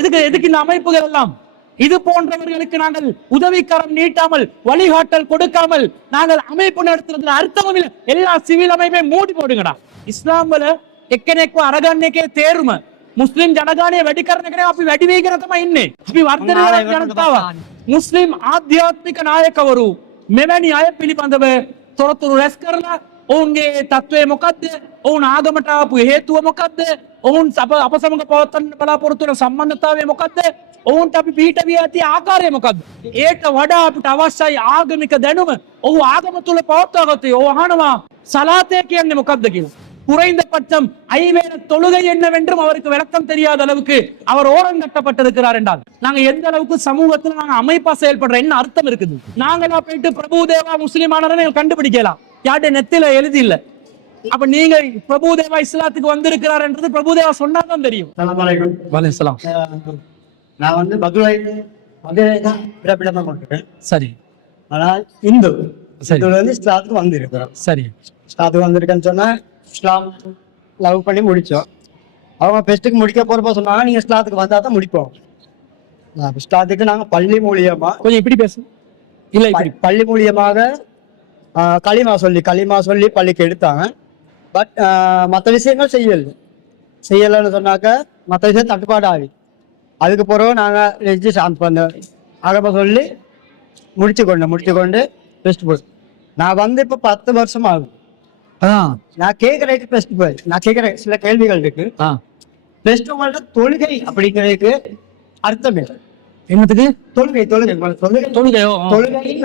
எதுக்கு இந்த அமைப்புகள் எல்லாம்? இது போன்றவர்களுக்கு நாங்கள் உதவிக்கரம் நீட்டாமல், வழிகாட்டல் கொடுக்காமல் நாங்கள் அமைப்பு நடத்துறதுல அர்த்தமும் இல்லை. எல்லா சிவில் அமைப்பையும் மூடி போடுங்கடா. இஸ்லாம்ல එක්කෙනෙක්ව අරගන්න එකේ තේරුම මුස්ලිම් ජනගහනය වැඩි කරන එක නෙවෙයි, අපි වැඩි වේගෙන තමයි ඉන්නේ. අපි වර්ධනය කරන ජනතාව. මුස්ලිම් ආධ්‍යාත්මික නායකවරු මෙවැනි අය පිළිබඳව තොරතුරු රැස් කරලා ඔවුන්ගේ තත්ත්වය මොකද්ද? ඔවුන් ආගමට ආපු හේතුව මොකද්ද? ඔවුන් අප සමග පවත්වන්න බලාපොරොත්තු වෙන සම්බන්ධතාවය මොකද්ද? ඔවුන්ට අපි පිට විය ඇති ආකාරය මොකද්ද? ඒට වඩා අපිට අවශ්‍යයි ආගමික දැනුම. ඔහු ආගම තුල පවත්වාගත්තේ. ඔහු අහනවා සලාතය කියන්නේ මොකද්ද කියලා. குறைந்தபட்சம் 5 வேளை தொழுகை என்னவென்றும் அவருக்கு விளக்கம் தெரியாத அளவுக்கு அவர் ஓரங்கட்டப்பட்டிருக்கிறார் என்றால் நாங்க எந்த அளவுக்கு சமூகத்தில் நாங்க அமைப்பா செயல்படுற என்ன அர்த்தம் இருக்குது? நாங்களா போயிட்டு பிரபுதேவா முஸ்லிமானவரை கண்டுபிடிக்கலாம், யார்ட நெத்தில எழுதி இல்ல. அப்ப நீங்க பிரபுதேவா இஸ்லாத்துக்கு வந்திருக்கிறார் என்றது பிரபுதேவா சொன்னாதான் தெரியும். நான் வந்து மதுரை தான் பிறப்பிடமா கொண்டிருக்கேன். சரி. ஆனா இந்து வந்து இஸ்லாத்துக்கு வந்திருக்கிறோம். சரி. இஸ்லாத்துக்கு வந்திருக்கேன்னு சொன்னா இஸ்லாம் லவ் பண்ணி முடிச்சோம். அவங்க பெஸ்ட்டுக்கு முடிக்க போறப்ப சொன்னாங்க நீங்க இஸ்லாத்துக்கு வந்தா தான் முடிப்போம். இஸ்லாத்துக்கு நாங்க பள்ளி மூலியமா கொஞ்சம் இப்படி பேசு இல்ல இப்படி பள்ளி மூலியமாக களிமா சொல்லி பள்ளிக்கு எடுத்தாங்க. பட் மற்ற விஷயங்கள் செய்யலன்னு சொன்னாக்க மற்ற விஷயம் தட்டுப்பாடு ஆகி அதுக்கு பிறகு நாங்க ரெஜிஸ்டர் பண்ண ஆகப்ப சொல்லி முடிச்சு கொண்டு பெஸ்ட் போய் நான் வந்து இப்ப 10 வருஷம் ஆகும். நான் கேட்கறதுக்கு பெஸ்ட் போய் நான் கேட்கற சில கேள்விகள் இருக்கு. பெஸ்ட் உங்கள்ட்ட தொழுகை அப்படிங்கிறதுக்கு அர்த்தம் இல்லை. என்னத்துக்கு தொழுகையின்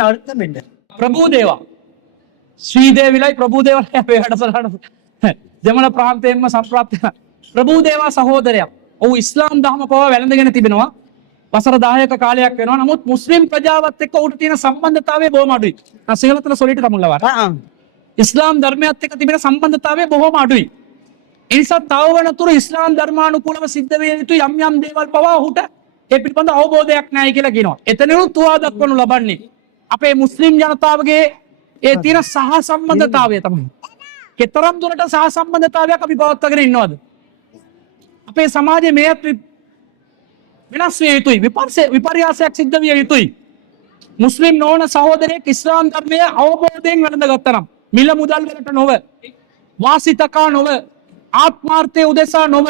அர்த்தம் என்ன? பிரபுதேவா ශ්‍රීදේවිලයි ප්‍රභූදේවලයි අපේ වැඩසටහන දෙමළ ප්‍රාන්තයෙන්ම සම්ප්‍රාප්ත ප්‍රභූදේවා සහෝදරයා. ඔහු ඉස්ලාම් දහම පවා වැළඳගෙන තිබෙනවා. වසර 10ක කාලයක් වෙනවා. නමුත් මුස්ලිම් ප්‍රජාවත් එක්ක උට තියෙන සම්බන්ධතාවය බොහොම අඩුයි. සිංහලතල සොලිට තමුල්ලවර. ඉස්ලාම් ධර්මයත් එක්ක තිබෙන සම්බන්ධතාවය බොහොම අඩුයි. ඒ නිසා තව වෙනතුරු ඉස්ලාම් ධර්මානුකූලව සිද්ධ වෙ යුතු යම් දේවල් පවා ඔහුට ඒ පිළිබඳ අවබෝධයක් නැහැ කියලා කියනවා. එතනිනුත් තුවා දක්වනු ලබන්නේ අපේ මුස්ලිම් ජනතාවගේ ඒ තියෙන සහ සම්බන්ධතාවය තමයි. කෙතරම් දුරට සහ සම්බන්ධතාවයක් අපි පවත්වාගෙන ඉන්නවද? අපේ සමාජයේ මේත් වෙනස් විය යුතුයි. විපර්යාසයක් සිද්ධ විය යුතුයි. මුස්ලිම් නොවන සහෝදරයෙක් ඉස්ලාම් ධර්මය අවබෝධයෙන් වැළඳගත්තා නම් මිල මුදල් වලට නොව, වාසිතකා නොව, ආත්මාර්ථය උදෙසා නොව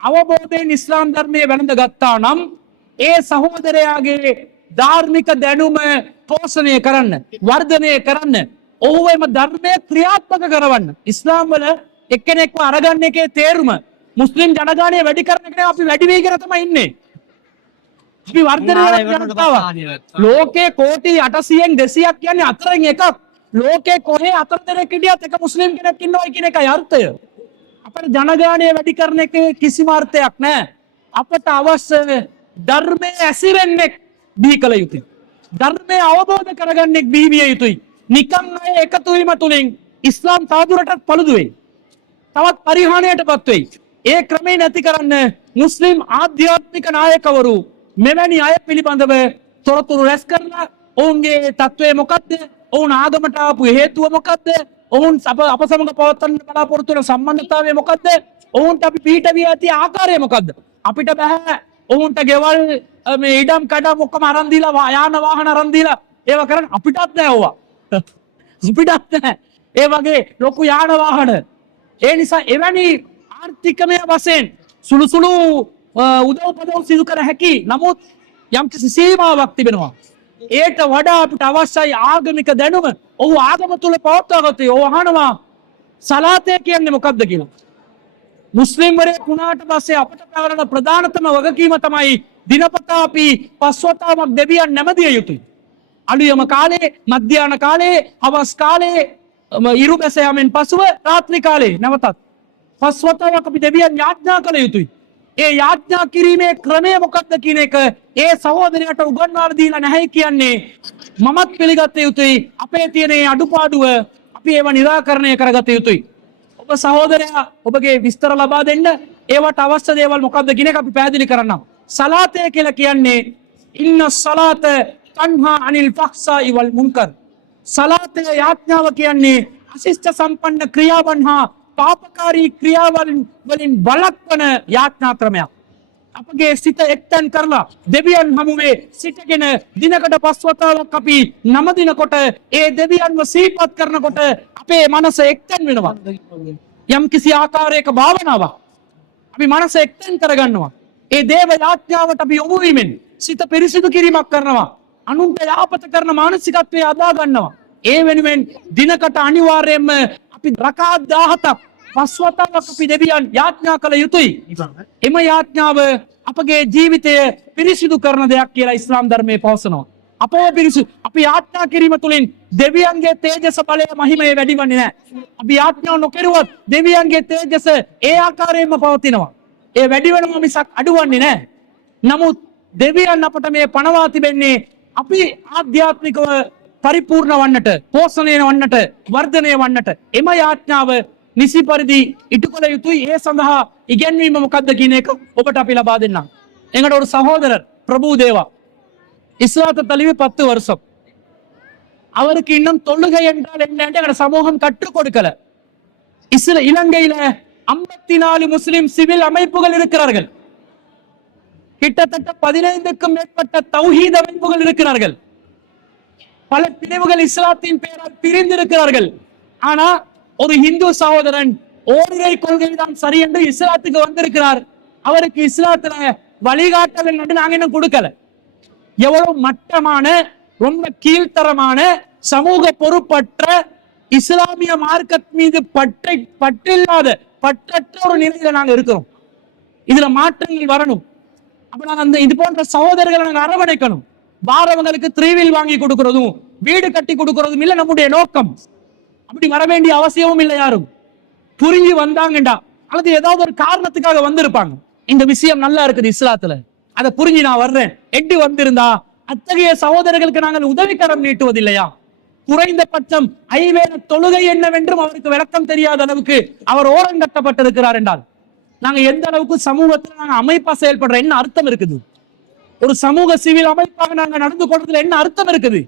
අවබෝධයෙන් ඉස්ලාම් ධර්මය වැළඳගත්තා නම් ඒ සහෝදරයාගේ ධාර්මික දැනුම පෝෂණය කරන්න, වර්ධනය කරන්න, ඔහුව එම ධර්මය ක්‍රියාත්මක කරවන්න. ඉස්ලාම් වල එක්කෙනෙක්ව අරගන්න එකේ තේරුම මුස්ලිම් ජනගහනය වැඩි කරන එක නෙවෙයි, අපි වැඩි වේගෙන තමයි ඉන්නේ. අපි වර්ධනය කරන ජනතාව. ලෝකේ කෝටි 800න් 200ක් කියන්නේ අතරෙන් එකක්. ලෝකේ කොහේ 4 දෙනෙක් හිටියත් එක මුස්ලිම් කෙනෙක් ඉන්නවා කියන එකයි අර්ථය. අපේ ජනගහනය වැඩි කරන එකේ කිසිම අර්ථයක් නැහැ. අපට අවශ්‍ය ධර්මයේ ඇසිරෙන්නේ බිහි කළ යුතුයි. ධර්මය අවබෝධ කරගන්නෙක් බිහි විය යුතුයි. නිකම් අය එකතු වීම තුලින් ඉස්ලාම් තවදුරටත් පළුදු වෙයි. තවත් පරිහානියටපත් වෙයි. ඒ ක්‍රමේ නැති කරන්න මුස්ලිම් ආධ්‍යාත්මික නායකවරු මෙවැනි අය පිළිබඳව තොරතුරු රැස් කරලා ඔවුන්ගේ තත්ත්වය මොකද්ද? ඔවුන් ආගමට ආපු හේතුව මොකද්ද? ඔවුන් අප සමග පවත්වන්න බලාපොරොත්තු වෙන සම්බන්ධතාවය මොකද්ද? ඔවුන්ට අපි පිට විය ඇති ආකාරය මොකද්ද? අපිට බෑ ඔවුන්ට ගෙවල් මේ ඉඩම් කඩම් ඔක්කොම අරන් දීලා යාන වාහන අරන් දීලා ඒව කරන්න අපිටත් නෑ ඕවා. අපිටත් නෑ ඒ වගේ ලොකු යාන වාහන. ඒ නිසා එවැනි ආර්ථිකමය වශයෙන් සුළු උදව් පදව් සිදු කර හැකි. නමුත් යම්කිසි සීමාවක් තිබෙනවා. ඒට වඩා අපිට අවශ්‍යයි ආගමික දැනුම. ඔහු ආගම තුල පවත්වාගත්තේ. ඔහු අහනවා සලාතය කියන්නේ මොකක්ද කියලා. මුස්ලිම් වරේ වුණාට පස්සේ අපට පැවරෙන ප්‍රධානතම වගකීම තමයි දිනපතා අපි 5 වතාවක් දෙවියන් නැමදිය යුතුයි. අලුයම කාලේ, මධ්‍යාහන කාලේ, හවස් කාලේ, ඉරු බැස යාමෙන් පසුව රාත්‍රී කාලේ නැවතත් 5 වතාවක් අපි දෙවියන් යාඥා කළ යුතුයි. ඒ යාඥා කිරීමේ ක්‍රමය මොකක්ද කියන එක ඒ සහෝදරයාට උගන්වලා දීලා නැහැ කියන්නේ මමත් පිළිගත යුතුයි. අපේ තියෙන අඩුපාඩුව අපි ඒව निराකරණය කරගත යුතුයි. ඔබ සහෝදරයා ඔබගේ විස්තර ලබා දෙන්න. ඒවට අවශ්‍ය දේවල් මොකක්ද කියන එක අපි පැහැදිලි කරන්නම්. සලාතය කියලා කියන්නේ ඉන්න සලාත තන්හා අනිල් ෆහ්සායි වල් මුන්කර්. සලාතය යාඥාව කියන්නේ අශිෂ්ට සම්පන්න ක්‍රියාවන් හා පාපකාරී ක්‍රියාවලින් වලක්වන යාඥා ක්‍රමයක්. අපගේ සිත එක්තැන් කරලා දෙවියන් හමුවේ සිටගෙන දිනකට 5 වතාවක් අපි නම දිනකොට ඒ දෙවියන්ව සිහිපත් කරනකොට අපේ මනස එක්තැන් වෙනවා. යම් කිසි ආකාරයක භාවනාවක් අපි මනස එක්තැන් කරගන්නවා. ඒ දේව යාඥාවට අපි යොමු වීමෙන් සිත පිරිසිදු කිරීමක් කරනවා. අනුන්ට යාපත කරන මානසිකත්වය අදා ගන්නවා. ඒ වෙනුවෙන් දිනකට අනිවාර්යයෙන්ම අපි රකාත් 17ක් 5 වතාවක් අපි දෙවියන් යාඥා කළ යුතුයි. එම යාඥාව අපගේ ජීවිතය පිරිසිදු කරන දෙයක් කියලා ඉස්ලාම් ධර්මයේ පවසනවා. අපව පිරිසිදු අපි යාඥා කිරීම තුළින් දෙවියන්ගේ තේජස බලය මහිමය වැඩි වෙන්නේ නැහැ. අපි යාඥා නොකරුවොත් දෙවියන්ගේ තේජස ඒ ආකාරයෙන්ම පවතිනවා. ඒ වැඩි වෙනම මිසක් අඩුවන්නේ නැහැ. නමුත් දෙවියන් අපට මේ පණවා තිබෙන්නේ අපි ආධ්‍යාත්මිකව පරිපූර්ණ වන්නට, පෝෂණය වන්නට, වර්ධනය වන්නට. එම යාඥාව නිසි පරිදි ඉටු කළ යුතුයි. ඒ සඳහා ඉගැන්වීම මොකද්ද කියන එක ඔබට අපි ලබා දෙන්නම්. எங்களோட ஒரு சகோதரர் பிரபு தேவா இஸ்லாத்தை தழுவி 10 வருஷம். அவருக்கு இன்னும் தொழுகை என்றால் என்னன்னு எங்களோட சமூகம் கற்றுக் கொடுக்கல. இலங்கையில 54 முஸ்லிம் சிவில் அமைப்புகள் இருக்கிறார்கள். கிட்டத்தட்ட 15க்கும் மேற்பட்ட தௌஹீத் அமைப்புகள் இருக்கிறார்கள். பல பிரிவுகள் இஸ்லாத்தின் பெயரால் பிரிந்திருக்கிறார்கள். ஆனா ஒரு இந்து சகோதரன் ஓரிரை கொள்கை தான் சரி என்று இஸ்லாத்துக்கு வந்திருக்கிறார். அவருக்கு இஸ்லாத்துல வழிகாட்டல் நாங்க இன்னும் கொடுக்கல. எவ்வளவு மட்டமான, ரொம்ப கீழ்த்தரமான, சமூக பொறுப்பற்ற, இஸ்லாமிய மார்க்கத் மீது பற்றில்லாத, பற்றற்ற ஒரு நிலையில நாங்க இருக்கிறோம். இதுல மாற்றங்கள் வரணும். அப்ப நாங்க இது போன்ற சகோதரர்களை நாங்க அரவணைக்கணும். வாரவங்களுக்கு 3 வீல் வாங்கி கொடுக்கிறதும், வீடு கட்டி கொடுக்கிறதும் இல்ல நம்முடைய நோக்கம். அப்படி வர வேண்டிய அவசியமும் இல்லை. யாரும் புரிஞ்சு வந்தாங்கடா அல்லது ஏதாவது ஒரு காரணத்துக்காக வந்திருப்பாங்க. இந்த விஷயம் நல்லா இருக்குது இஸ்லாத்துல, அதை புரிஞ்சு நான் வர்றேன் எட்டு வந்திருந்தா அத்தகைய சகோதரர்களுக்கு நாங்கள் உதவிக்கரம் நீட்டுவதில்லையா? குறைந்தபட்சம் ஐவேள தொழுகை என்னவென்றும் அவருக்கு விளக்கம் தெரியாத அளவுக்கு அவர் ஓரங்கட்டப்பட்டிருக்கிறார் என்றால் நாங்க எந்த அளவுக்கு சமூகத்தில் நாங்க அமைப்பா செயல்படுற என்ன அர்த்தம் இருக்குது? ஒரு சமூக சிவில் அமைப்பாக நாங்க நடந்து கொள்றதுல என்ன அர்த்தம் இருக்குது?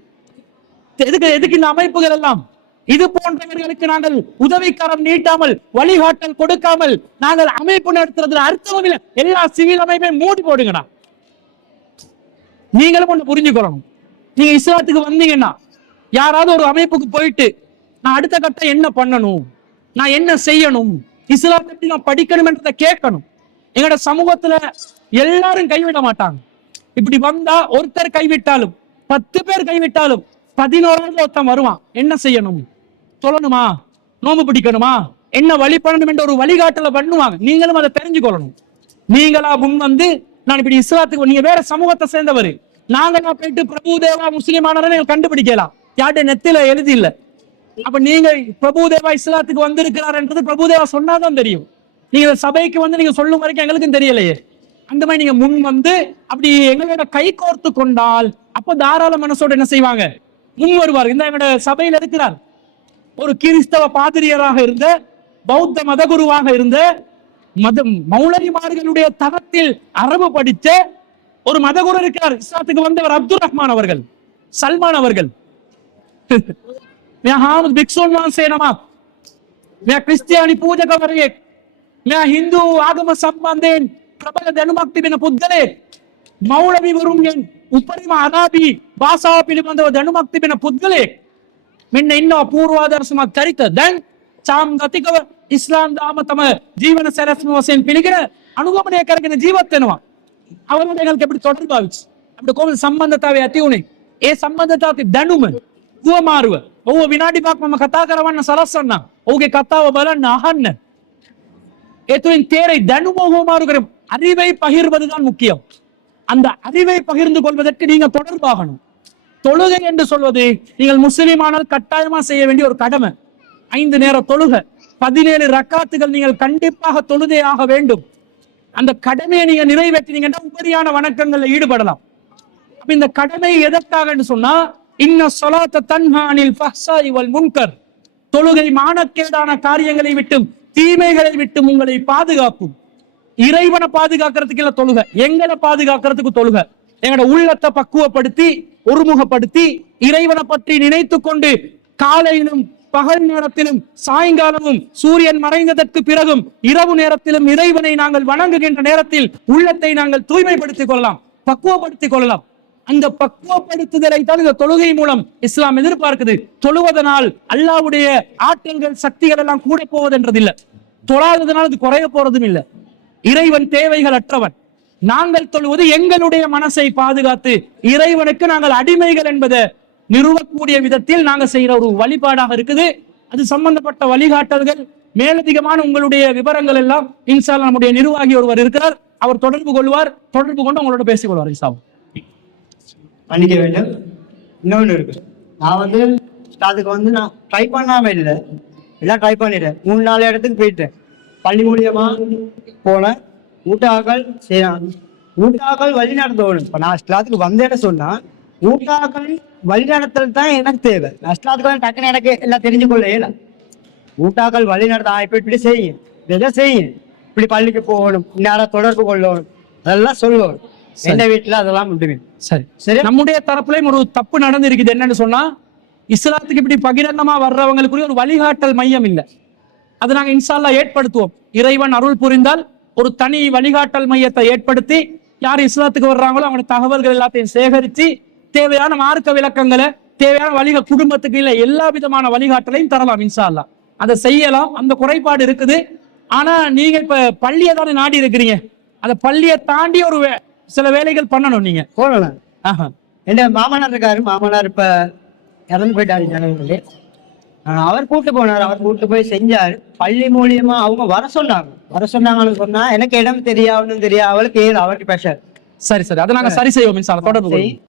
எதுக்கு இந்த அமைப்புகள் எல்லாம்? இது போன்றவர்களுக்கு நாங்கள் உதவிக்கரம் நீட்டாமல், வழிகாட்டல் கொடுக்காமல் நாங்கள் அமைப்பு நடத்துறதுல அர்த்தமும் இல்லை. எல்லா சிவில் அமைப்பையும் மூடி போடுங்கடா. நீங்களும் ஒண்ணு புரிஞ்சுக்கொள்ளணும். நீங்க இஸ்லாத்துக்கு வந்தீங்கன்னா யாராவது ஒரு அமைப்புக்கு போயிட்டு நான் அடுத்த கட்டம் என்ன பண்ணணும், நான் என்ன செய்யணும், இஸ்லாத்தை எப்படி நான் படிக்கணும் என்றதை கேட்கணும். எங்களோட சமூகத்துல எல்லாரும் கைவிட மாட்டாங்க. இப்படி வந்தா ஒருத்தர் கைவிட்டாலும் 10 பேர் கைவிட்டாலும் 11வது ஒருத்தன் வருவான். என்ன செய்யணும், சொல்லணுமா, நோம்பு பிடிக்கணுமா, என்ன வழி பண்ணணும் என்ற ஒரு வழிகாட்டல பண்ணுவாங்க. நீங்களும் அதை தெரிஞ்சுக்கொள்ளணும். நீங்களா முன் வந்து நான் இப்படி இஸ்லாத்துக்கு, நீங்க வேற சமூகத்தை சேர்ந்தவர், நாங்களா போயிட்டு பிரபு தேவா முஸ்லிமானவரை கண்டுபிடிக்கலாம். யார்ட்ட நெத்தில எழுதி இல்ல. அப்ப நீங்க பிரபு தேவா இஸ்லாத்துக்கு வந்திருக்கிறார் என்றது பிரபு தேவா சொன்னாதான் தெரியும். நீங்க சபைக்கு வந்து நீங்க சொல்லும் வரைக்கும் எங்களுக்கும் தெரியலையே. அந்த மாதிரி நீங்க முன் வந்து அப்படி எங்களோட கை கோர்த்து கொண்டால் அப்ப தாராள மனசோட என்ன செய்வாங்க, முன் வருவார். இந்த எங்களோட சபையில் இருக்கிறார் ஒரு கிறிஸ்தவ பாதிரியராக இருந்த, பௌத்த மதகுருவாக இருந்த, மௌலவிமார்களுடைய தரத்தில் அரபு படித்த ஒரு மதகுரு இருக்கிறார். இஸ்லாத்துக்கு வந்தவர் அப்துல் ரஹ்மான் அவர்கள், சல்மான் அவர்கள். ක්‍රිස්තියානි පූජකවරයෙක්, මෙයා හින්දු ආගම සම්බන්ධයෙන් ප්‍රබල දැනුමක් තිබෙන පුද්ගලයෙක්, මෞලවිවරුන්ගෙන් උපරිම අරාබි භාෂාව පිළිබඳව දැනුමක් තිබෙන පුද්ගලයෙක්. මෙන්න ඉන්නවා පූර්වාදර්ශමත් චරිත. දැන් සාම්ගතිකව ඉස්ලාම් දාම තම ජීවන සැලැස්ම වශයෙන් පිළිගෙන අනුගමනය කරගෙන ජීවත් වෙනවා. අවරම දෙங்களுக்கு எப்படி தொடர்பு ஆச்சு, அப்படி கோவில் සම්බන්ධතාවය ඇති උනේ. ඒ සම්බන්ධතාවයේ දැනුම ගුවමාරුව ඔව්ව විනාඩි 5ක් මම කතා කරවන්න සලස්සන්න. ඔහුගේ කතාව බලන්න අහන්න. ඒ තුලින් තේරෙයි දැනුම ගුවමාරු කරමු. அறிவை பகிர்வதுதான் முக்கியம். அந்த அறிவை பகிர்ந்து கொள்வதற்கு நீங்க தொடர்பாகணும். தொழுகை என்று சொல்வது நீங்கள் முஸ்லிமானால் கட்டாயமா செய்ய வேண்டிய ஒரு கடமை. 5 நேர தொழுகை, 17 ரக்காத்துகள் நீங்கள் கண்டிப்பாக தொழுதே ஆக வேண்டும். அந்த கடமையை நீங்க நிறைவேற்றினீங்கன்னா உபரியான வணக்கங்கள்ல ஈடுபடலாம். அப்ப இந்த கடமை எதற்காக சொன்னா, இன்ன ஸலாத்த தன்ஹா அனில் ஃபஹ்ஷாஇ வல் முன்கர், தொழுகை மானக்கேடான காரியங்களை விட்டும் தீமைகளை விட்டும் உங்களை பாதுகாக்கும். இறைவனை பாதுகாக்கிறதுக்கு இல்ல தொழுகை, எங்களை பாதுகாக்கிறதுக்கு தொழுகை. எங்களோட உள்ளத்தை பக்குவப்படுத்தி ஒருமுகப்படுத்தி இறைவனை பற்றி நினைத்து கொண்டு காலையிலும் பகல் நேரத்திலும் சாயங்காலமும் சூரியன் மறைந்ததற்கு பிறகும் இரவு நேரத்திலும் இறைவனை நாங்கள் வணங்குகின்ற நேரத்தில் உள்ளத்தை நாங்கள் தூய்மைப்படுத்திக் கொள்ளலாம், பக்குவப்படுத்திக் கொள்ளலாம். அந்த பக்குவப்படுத்துதலை தான் இந்த தொழுகை மூலம் இஸ்லாம் எதிர்பார்க்குது. தொழுவதனால் அல்லாஹ்வுடைய ஆற்றல்கள் சக்திகள் எல்லாம் கூட போவதென்றதில்லை, தொழாததனால் அது குறைய போறதும் இல்லை. இறைவன் தேவைகள் அற்றவன். நாங்கள் தொழுவது எங்களுடைய மனசை பாதுகாத்து இறைவனுக்கு நாங்கள் அடிமைகள் என்பதை நிறுவக்கூடிய விதத்தில் நாங்க செய்யற ஒரு வழிபாடாக இருக்குது. அது சம்பந்தப்பட்ட வழிகாட்டல்கள் மேலதிகமான உங்களுடைய விவரங்கள் எல்லாம் இன்ஷா அல்லாஹ் நம்முடைய நிர்வாகி ஒருவர் இருக்கிறார், அவர் தொடர்பு கொள்வார். தொடர்பு கொண்டு உங்களோட பேசிக் கொள்வார். இன்ஷா அல்லாஹ் பண்ணிக்க வேண்டும். இன்னொன்று இருக்கு, நான் வந்து அதுக்கு வந்து நான் ட்ரை பண்ணாம இல்லை, எல்லாம் ட்ரை பண்ணிட்டேன். 3-4 இடத்துக்கு போயிட்டேன். பள்ளி மூலியமா போனேன். ஊட்டாக்கள் செய்யலாம், ஊட்டாக்கள் வழி நடத்தணும். இப்போ நான் இஸ்லாத்துக்கு வந்தேன்னு சொன்னா ஊட்டாக்கள் வழிநடத்தல் தான் எனக்கு தேவை. நான் இஸ்லாத்துக்கு டக்குன்னு எனக்கு எல்லாம் தெரிஞ்சு கொள்ள இயல. ஊட்டாக்கள் வழி நடத்த இப்போ இப்படி செய்யும், இதை செய்யும், இப்படி பள்ளிக்கு போகணும், இந்நேரம் தொடர்பு கொள்ளணும், அதெல்லாம் சொல்லுவோம். எந்த வீட்டுல அதெல்லாம் உண்டு. சரி சரி, நம்முடைய தரப்புலயும் ஒரு தப்பு நடந்திருக்குது. என்னன்னு சொன்னா, இஸ்லாத்துக்கு இப்படி பகிரங்கமா வர்றவங்களுக்குரிய ஒரு வழிகாட்டல் மையம் இல்லை. அதை நாங்க இன்ஷா அல்லாஹ் ஏற்படுத்துவோம். இறைவன் அருள் புரிந்தால் ஒரு தனி வழிகாட்டல் மையத்தை ஏற்படுத்தி யார் இஸ்லாத்துக்கு வர்றாங்களோ அவங்க தகவல்கள் எல்லாத்தையும் சேகரித்து தேவையான மார்க்க விளக்கங்களை, தேவையான வழிகள், குடும்பத்துக்கு இல்லை எல்லா விதமான வழிகாட்டலையும் தரலாம். இன்ஷா அல்லாஹ் அதை செய்யலாம். அந்த குறைபாடு இருக்குது. ஆனா நீங்க இப்ப பள்ளியை தானே நாடி இருக்கிறீங்க, அந்த பள்ளியை தாண்டி ஒரு சில வேலைகள் பண்ணணும். நீங்க போகலாம். என் மாமனார் இருக்காரு, மாமனார் இப்ப இறந்து போயிட்டாரு ஜனவரி. அவர் கூட்டு போனார், அவர் கூட்டு போய் செஞ்சாரு. பள்ளி மூலியமா அவங்க வர சொன்னாங்கன்னு சொன்னா எனக்கு இடம் தெரியா, ஒன்றும் தெரியா, அவளுக்கு அவருக்கு பேச. சரி சரி, அதை நாங்க சரி செய்வோம். தொடர்பு